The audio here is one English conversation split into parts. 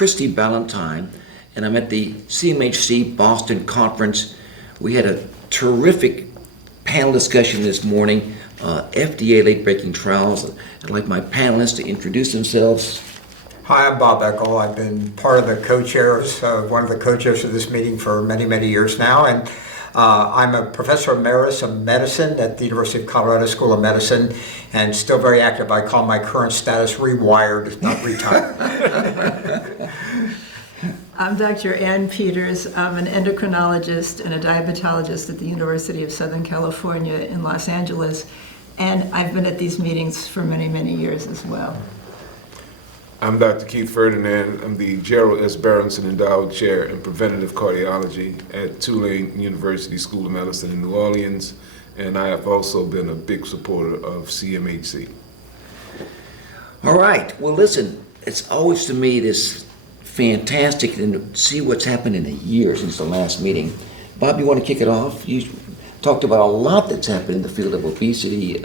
Christie Ballantyne, and I'm at the CMHC Boston Conference. We had a terrific panel discussion this morning, FDA late-breaking trials. I'd like my panelists to introduce themselves. Hi, I'm Bob Eckel. I've been part of the co-chairs, one of the co-chairs of this meeting for many, many years now, and I'm a professor emeritus of medicine at the University of Colorado School of Medicine, and still very active. I call my current status rewired, not retired. I'm Dr. Ann Peters. I'm an endocrinologist and a diabetologist at the University of Southern California in Los Angeles, and I've been at these meetings for many, many years as well. I'm Dr. Keith Ferdinand. I'm the Gerald S. Berenson Endowed Chair in Preventative Cardiology at Tulane University School of Medicine in New Orleans, and I have also been a big supporter of CMHC. All right. Well, listen, it's always to me this fantastic to see what's happened in a year since the last meeting. Bob, you want to kick it off? You talked about a lot that's happened in the field of obesity,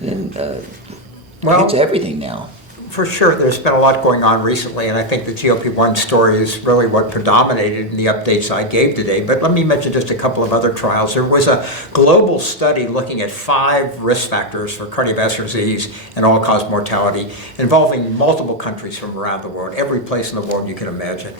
it's everything now. For sure, there's been a lot going on recently, and I think the GLP-1 story is really what predominated in the updates I gave today. But let me mention just a couple of other trials. There was a global study looking at 5 risk factors for cardiovascular disease and all-cause mortality involving multiple countries from around the world, every place in the world you can imagine.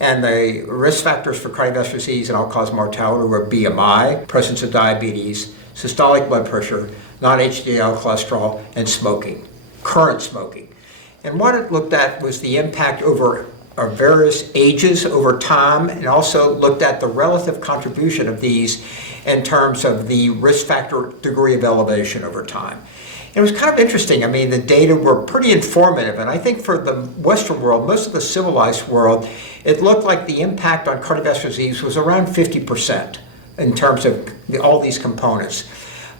And the risk factors for cardiovascular disease and all-cause mortality were BMI, presence of diabetes, systolic blood pressure, non-HDL cholesterol, and smoking, current smoking. And what it looked at was the impact over various ages over time, and also looked at the relative contribution of these in terms of the risk factor degree of elevation over time. And it was kind of interesting. I mean, the data were pretty informative, and I think for the Western world, most of the civilized world, it looked like the impact on cardiovascular disease was around 50% in terms of all these components.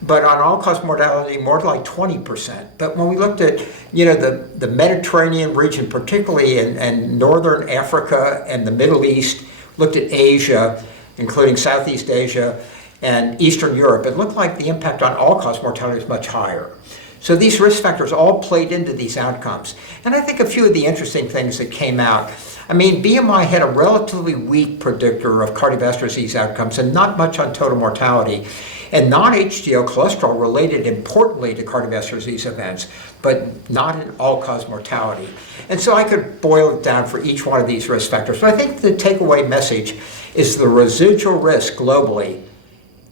But on all-cause mortality, more like 20%. But when we looked at, the Mediterranean region, particularly in northern Africa and the Middle East, looked at Asia, including Southeast Asia and Eastern Europe, it looked like the impact on all-cause mortality was much higher. So these risk factors all played into these outcomes. And I think a few of the interesting things that came out, BMI had a relatively weak predictor of cardiovascular disease outcomes and not much on total mortality. And non-HDL cholesterol related importantly to cardiovascular disease events, but not in all-cause mortality. And so I could boil it down for each one of these risk factors. But I think the takeaway message is the residual risk globally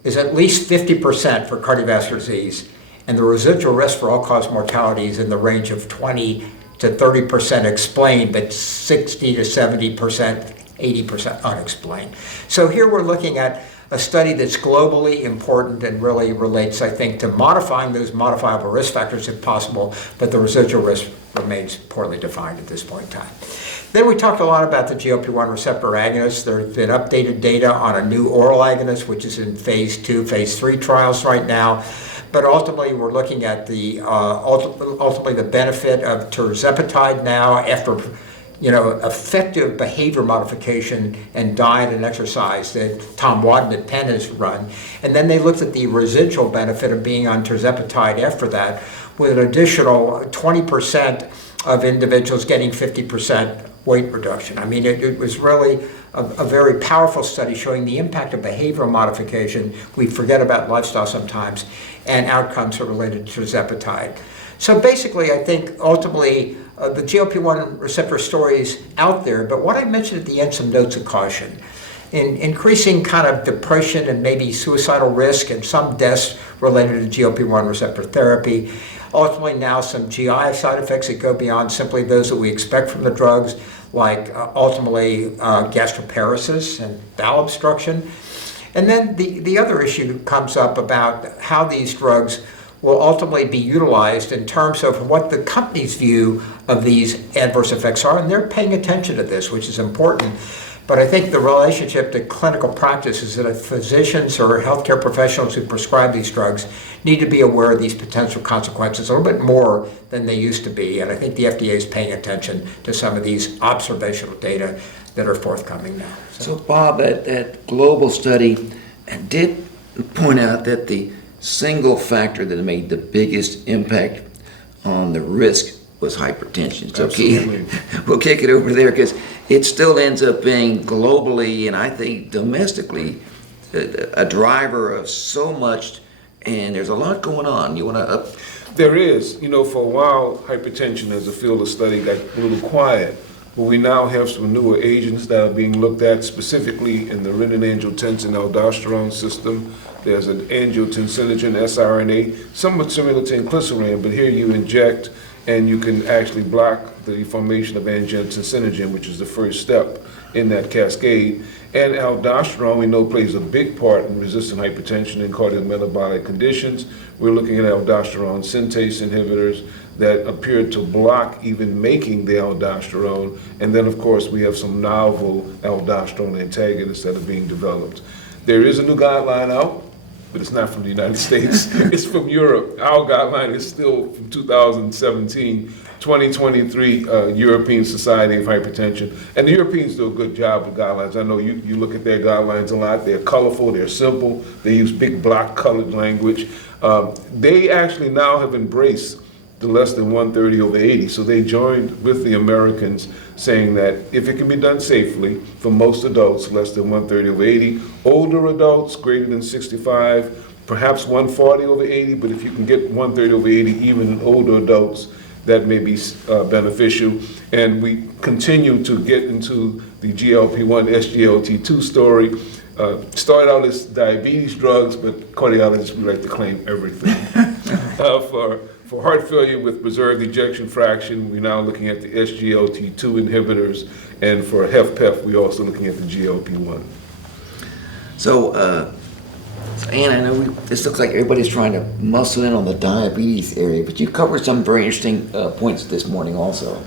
is at least 50% for cardiovascular disease, and the residual risk for all-cause mortality is in the range of 20 to 30% explained, but 60 to 70%, 80% unexplained. So here we're looking at a study that's globally important and really relates, I think, to modifying those modifiable risk factors if possible, but the residual risk remains poorly defined at this point in time. Then we talked a lot about the GLP-1 receptor agonists. There's been updated data on a new oral agonist, which is in phase 2, phase 3 trials right now. But ultimately, we're looking at the ultimately the benefit of tirzepatide now after effective behavior modification and diet and exercise that Tom Wadden at Penn has run. And then they looked at the residual benefit of being on tirzepatide after that, with an additional 20% of individuals getting 50% weight reduction. It was really a very powerful study showing the impact of behavioral modification. We forget about lifestyle sometimes, and outcomes are related to tirzepatide. So basically, I think ultimately the GLP-1 receptor story is out there, but what I mentioned at the end, some notes of caution. In increasing kind of depression and maybe suicidal risk and some deaths related to GLP-1 receptor therapy. Ultimately now some GI side effects that go beyond simply those that we expect from the drugs, like ultimately gastroparesis and bowel obstruction. And then the other issue comes up about how these drugs will ultimately be utilized in terms of what the company's view of these adverse effects are, and they're paying attention to this, which is important. But I think the relationship to clinical practice is that physicians or healthcare professionals who prescribe these drugs need to be aware of these potential consequences a little bit more than they used to be. And I think the FDA is paying attention to some of these observational data that are forthcoming now. So Bob, that global study did point out that the single factor that made the biggest impact on the risk was hypertension. So Absolutely. we'll kick it over there because it still ends up being globally and I think domestically a driver of so much, and there's a lot going on. You want to up? There is. You know, for a while, hypertension as a field of study got a little quiet, but we now have some newer agents that are being looked at specifically in the renin-angiotensin-aldosterone system. There's an angiotensinogen siRNA, somewhat similar to inclisiran, but here you inject and you can actually block the formation of angiotensinogen, which is the first step in that cascade. And aldosterone, we know, plays a big part in resistant hypertension and cardiometabolic conditions. We're looking at aldosterone synthase inhibitors that appear to block even making the aldosterone. And then, of course, we have some novel aldosterone antagonists that are being developed. There is a new guideline out, but it's not from the United States. It's from Europe. Our guideline is still from 2017, 2023 European Society of Hypertension. And the Europeans do a good job with guidelines. I know you look at their guidelines a lot. They're colorful, they're simple, they use big block colored language. They actually now have embraced the less than 130 over 80. So they joined with the Americans saying that if it can be done safely for most adults, less than 130 over 80, older adults greater than 65, perhaps 140 over 80, but if you can get 130 over 80 even in older adults, that may be beneficial. And we continue to get into the GLP-1, SGLT2 story. Started out as diabetes drugs, but cardiologists, we like to claim everything. For heart failure with preserved ejection fraction, we're now looking at the SGLT2 inhibitors, and for HFpEF, we're also looking at the GLP-1. So, Ann, I know this looks like everybody's trying to muscle in on the diabetes area, but you covered some very interesting points this morning also.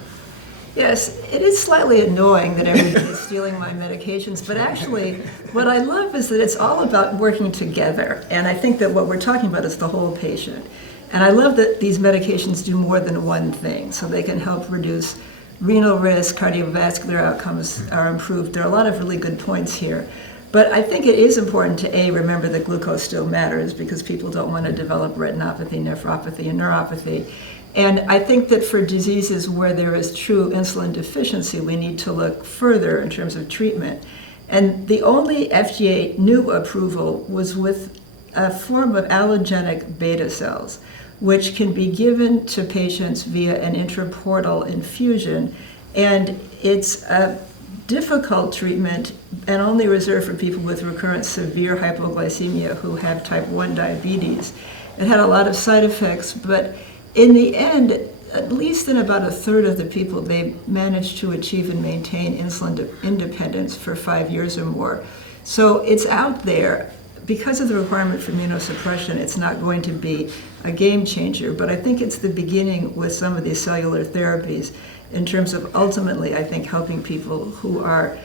Yes, it is slightly annoying that everybody is stealing my medications, but actually what I love is that it's all about working together. And I think that what we're talking about is the whole patient. And I love that these medications do more than one thing. So they can help reduce renal risk, cardiovascular outcomes are improved. There are a lot of really good points here. But I think it is important to, A, remember that glucose still matters because people don't want to develop retinopathy, nephropathy, and neuropathy. And I think that for diseases where there is true insulin deficiency, we need to look further in terms of treatment. And the only FDA new approval was with a form of allogenic beta cells, which can be given to patients via an intraportal infusion. And it's a difficult treatment and only reserved for people with recurrent severe hypoglycemia who have type 1 diabetes. It had a lot of side effects, but in the end, at least in about a third of the people, they managed to achieve and maintain insulin independence for 5 years or more. So it's out there. Because of the requirement for immunosuppression, it's not going to be a game changer, but I think it's the beginning with some of these cellular therapies in terms of ultimately, I think, helping people who are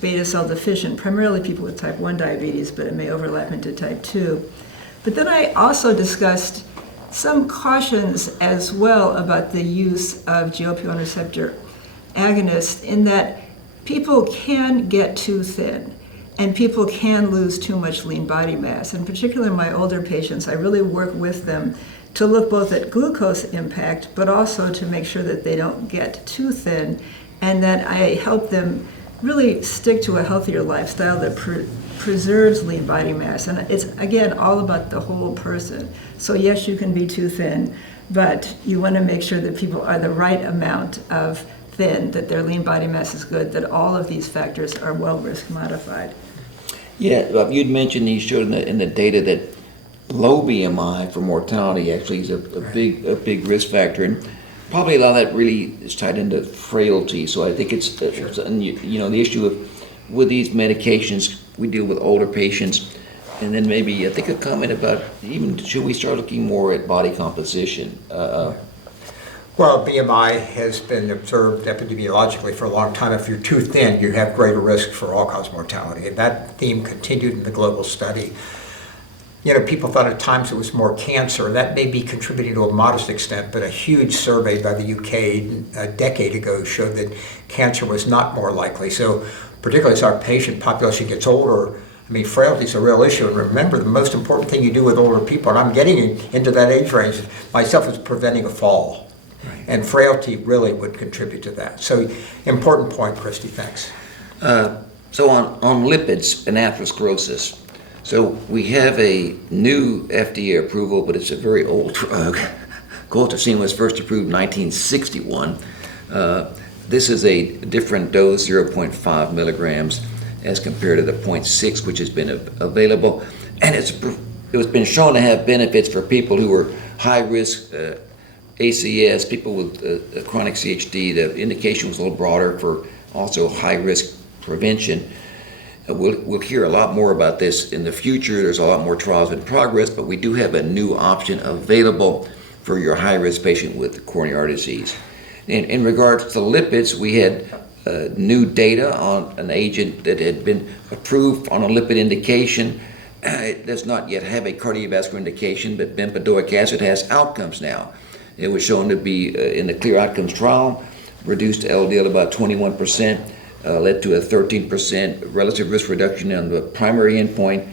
beta cell deficient, primarily people with type 1 diabetes, but it may overlap into type 2. But then I also discussed some cautions as well about the use of GLP-1 receptor agonists in that people can get too thin and people can lose too much lean body mass. In particular, my older patients, I really work with them to look both at glucose impact, but also to make sure that they don't get too thin, and that I help them really stick to a healthier lifestyle that preserves lean body mass. And it's, again, all about the whole person. So yes, you can be too thin, but you want to make sure that people are the right amount of thin, that their lean body mass is good, that all of these factors are well risk modified. Yeah, you'd mentioned you showed in the data that low BMI for mortality actually is a big risk factor, and probably a lot of that really is tied into frailty. So I think it's you know, the issue of with these medications, we deal with older patients, and then maybe I think a comment about even should we start looking more at body composition. Well, BMI has been observed epidemiologically for a long time. If you're too thin, you have greater risk for all-cause mortality. And that theme continued in the global study. You know, people thought at times it was more cancer. That may be contributing to a modest extent, but a huge survey by the UK a decade ago showed that cancer was not more likely. So particularly as our patient population gets older, I mean, frailty is a real issue. And remember, the most important thing you do with older people, and I'm getting into that age range myself, is preventing a fall. And frailty really would contribute to that. So important point, Christie, thanks. So on lipids and atherosclerosis, so we have a new FDA approval, but it's a very old drug. Colchicine was first approved in 1961. This is a different dose, 0.5 milligrams, as compared to the 0.6, which has been available. And it was been shown to have benefits for people who were high risk ACS, people with chronic CHD. The indication was a little broader for also high risk prevention. We'll hear a lot more about this in the future. There's a lot more trials in progress, but we do have a new option available for your high-risk patient with coronary artery disease. In regards to lipids, we had new data on an agent that had been approved on a lipid indication. It does not yet have a cardiovascular indication, but bempedoic acid has outcomes now. It was shown to be, in the CLEAR Outcomes trial, reduced LDL about 21%, led to a 13% relative risk reduction on the primary endpoint.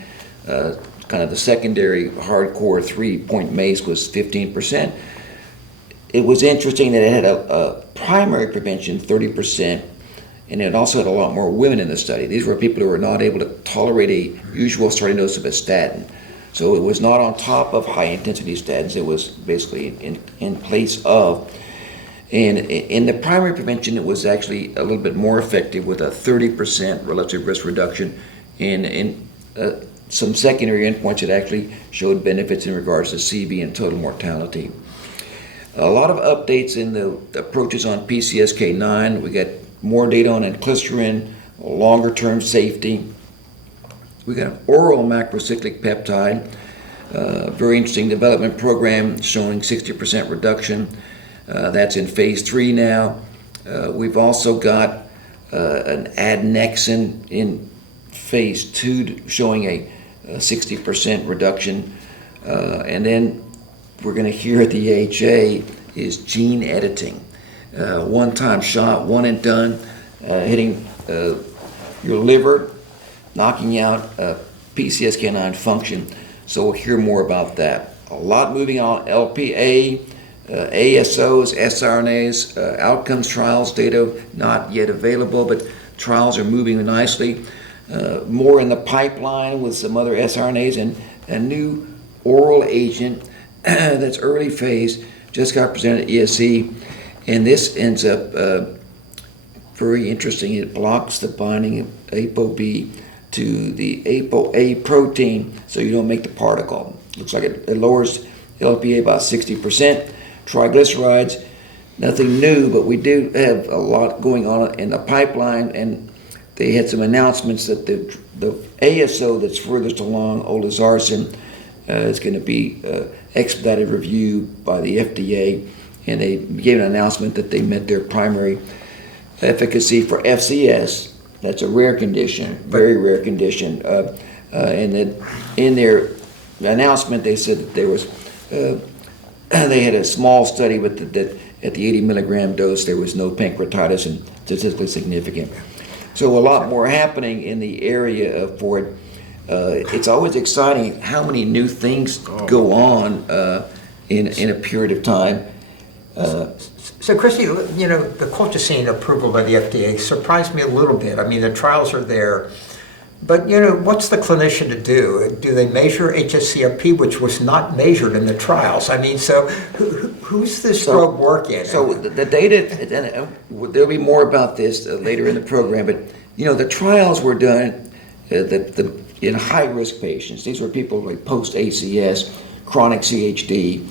Kind of the secondary hardcore 3-point MACE was 15%. It was interesting that it had a primary prevention 30%, and it also had a lot more women in the study. These were people who were not able to tolerate a usual starting dose of a statin. So it was not on top of high intensity statins, it was basically in place of. And in the primary prevention, it was actually a little bit more effective with a 30% relative risk reduction in some secondary endpoints that actually showed benefits in regards to CV and total mortality. A lot of updates in the approaches on PCSK9. We got more data on inclisiran, longer term safety. We got an oral macrocyclic peptide, very interesting development program showing 60% reduction. That's in phase 3 now. We've also got an adnexin in phase 2 showing a 60% reduction. And then we're going to hear at the AHA is gene editing. One-time shot, one and done, hitting your liver, knocking out PCSK9 function. So we'll hear more about that. A lot moving on LPA, ASOs, siRNAs, outcomes trials, data not yet available, but trials are moving nicely. More in the pipeline with some other siRNAs and a new oral agent that's early phase, just got presented at ESC, and this ends up very interesting. It blocks the binding of ApoB to the ApoA protein, so you don't make the particle. Looks like it lowers LPA about 60%. Triglycerides, nothing new, but we do have a lot going on in the pipeline, and they had some announcements that the ASO that's furthest along, olezarsen, is going to be expedited review by the FDA, and they gave an announcement that they met their primary efficacy for FCS. That's a rare condition, very rare condition, and that in their announcement they said that there was they had a small study, but that at the 80 milligram dose there was no pancreatitis and statistically significant. So a lot more happening in the area for it. It's always exciting how many new things go on in a period of time. So Christie, you know, the colchicine approval by the FDA surprised me a little bit. I mean, the trials are there, but you know, what's the clinician to do? Do they measure HSCRP, which was not measured in the trials? I mean, so who's this drug work in? So the data, and there'll be more about this later in the program, but you know, the trials were done in high-risk patients. These were people like post-ACS, chronic CHD,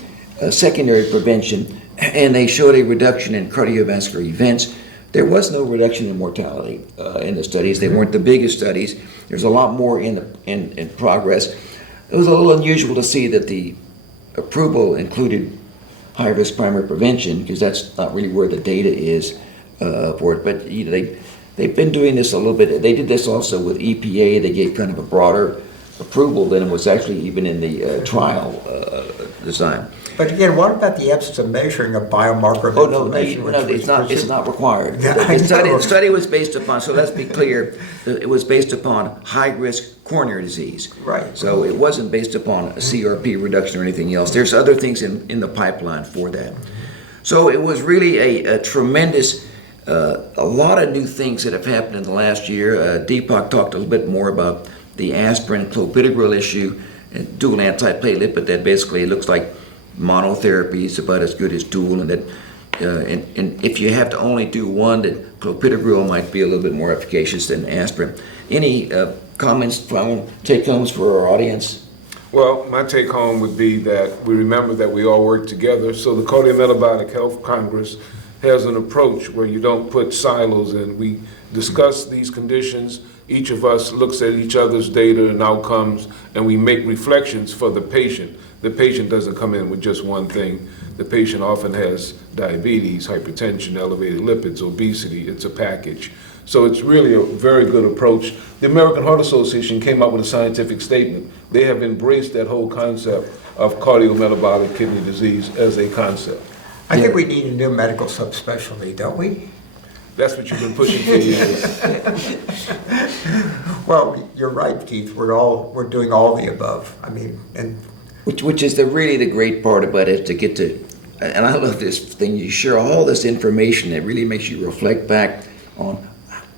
secondary prevention, and they showed a reduction in cardiovascular events. There was no reduction in mortality in the studies. They weren't the biggest studies. There's a lot more in progress. It was a little unusual to see that the approval included high-risk primary prevention, because that's not really where the data is for it. But you know, they've been doing this a little bit. They did this also with EPA. They gave kind of a broader approval than it was actually even in the trial design. But again, what about the absence of measuring a biomarker of inflammation? It's not required. Yeah, The study was based upon, so let's be clear, it was based upon high-risk coronary disease. Right. So it wasn't based upon a CRP reduction or anything else. There's other things in the pipeline for that. So it was really a tremendous, a lot of new things that have happened in the last year. Deepak talked a little bit more about the aspirin clopidogrel issue, and dual anti-platelet, but that basically looks like monotherapy is about as good as dual, and that and if you have to only do one, that clopidogrel might be a little bit more efficacious than aspirin. Any comments, final take-homes for our audience? Well, my take home would be that we remember that we all work together. So the Cardiometabolic Health Congress has an approach where you don't put silos in. We discuss these conditions. Each of us looks at each other's data and outcomes, and we make reflections for the patient. The patient doesn't come in with just one thing. The patient often has diabetes, hypertension, elevated lipids, obesity. It's a package. So it's really a very good approach. The American Heart Association came out with a scientific statement. They have embraced that whole concept of cardiometabolic kidney disease as a concept. I think we need a new medical subspecialty, don't we? That's what you've been pushing for years. Well, you're right, Keith. We're doing all the above. I mean, and Which is really the great part about it, to get to, and I love this thing, you share all this information that really makes you reflect back on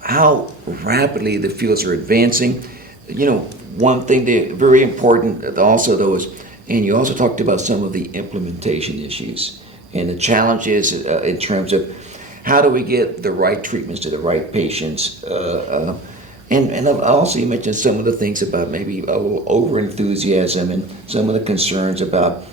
how rapidly the fields are advancing. You know, one thing that very important also though is, and you also talked about some of the implementation issues and the challenges in terms of how do we get the right treatments to the right patients. And also you mentioned some of the things about maybe a little over-enthusiasm and some of the concerns about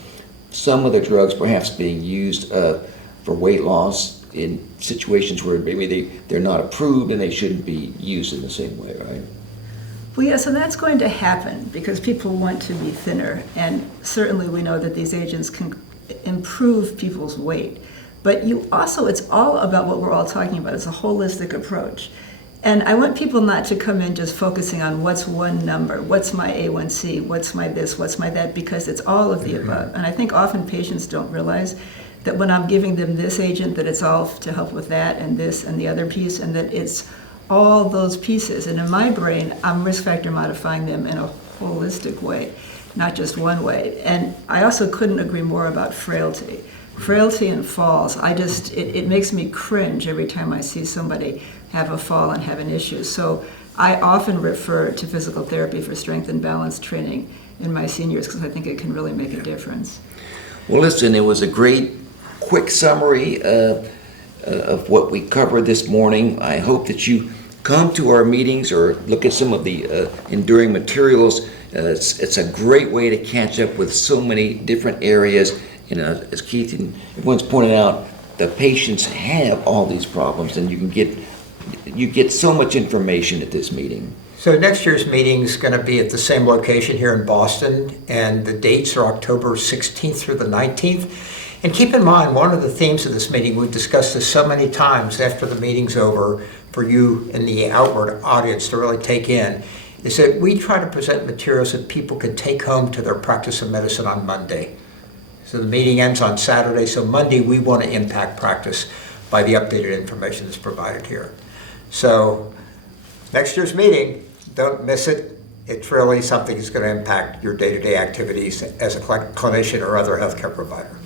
some of the drugs perhaps being used for weight loss in situations where maybe they're not approved and they shouldn't be used in the same way, right? Well, yes, and that's going to happen because people want to be thinner, and certainly we know that these agents can improve people's weight. But it's all about what we're all talking about. It's a holistic approach. And I want people not to come in just focusing on what's one number, what's my A1C, what's my this, what's my that, because it's all of the above. And I think often patients don't realize that when I'm giving them this agent, that it's all to help with that and this and the other piece, and that it's all those pieces. And in my brain, I'm risk factor modifying them in a holistic way, not just one way. And I also couldn't agree more about frailty. Frailty and falls, it makes me cringe every time I see somebody have a fall and have an issue. So I often refer to physical therapy for strength and balance training in my seniors because I think it can really make a difference. Well, listen, it was a great, quick summary of what we covered this morning. I hope that you come to our meetings or look at some of the enduring materials. It's a great way to catch up with so many different areas. You know, as Keith and everyone's pointed out, the patients have all these problems, and you get so much information at this meeting. so next year's meeting is going to be at the same location here in Boston, and the dates are October 16th through the 19th. And keep in mind, one of the themes of this meeting, we've discussed this so many times after the meeting's over for you and the outward audience to really take in, is that we try to present materials that people can take home to their practice of medicine on Monday. So the meeting ends on Saturday, so Monday we want to impact practice by the updated information that's provided here. So next year's meeting, don't miss it. It's really something that's going to impact your day-to-day activities as a clinician or other healthcare provider.